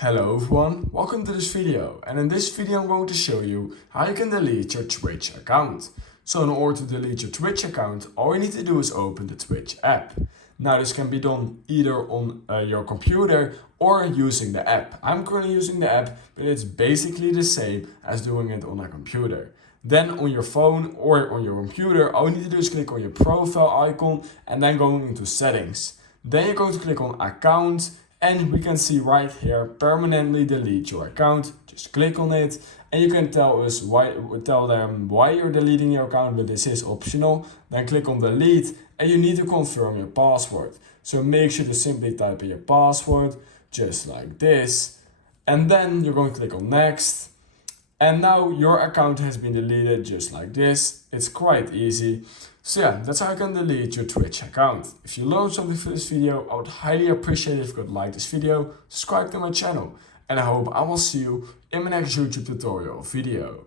Hello everyone, welcome to this video, and in this video I'm going to show you how you can delete your Twitch account. So in order to delete your Twitch account, all you need to do is open the Twitch app. Now this can be done either on your computer or using the app. I'm currently using the app, but it's basically the same as doing it on a computer. Then on your phone or on your computer, all you need to do is click on your profile icon and then going into settings. Then you're going to click on account. And we can see right here, permanently delete your account. Just click on it and you can tell them why you're deleting your account, but this is optional. Then click on delete and you need to confirm your password. So make sure to simply type in your password, just like this. And then you're going to click on next. And now your account has been deleted just like this. It's quite easy. So yeah, that's how you can delete your Twitch account. If you learned something from this video, I would highly appreciate it if you could like this video, subscribe to my channel, and I hope I will see you in my next YouTube tutorial video.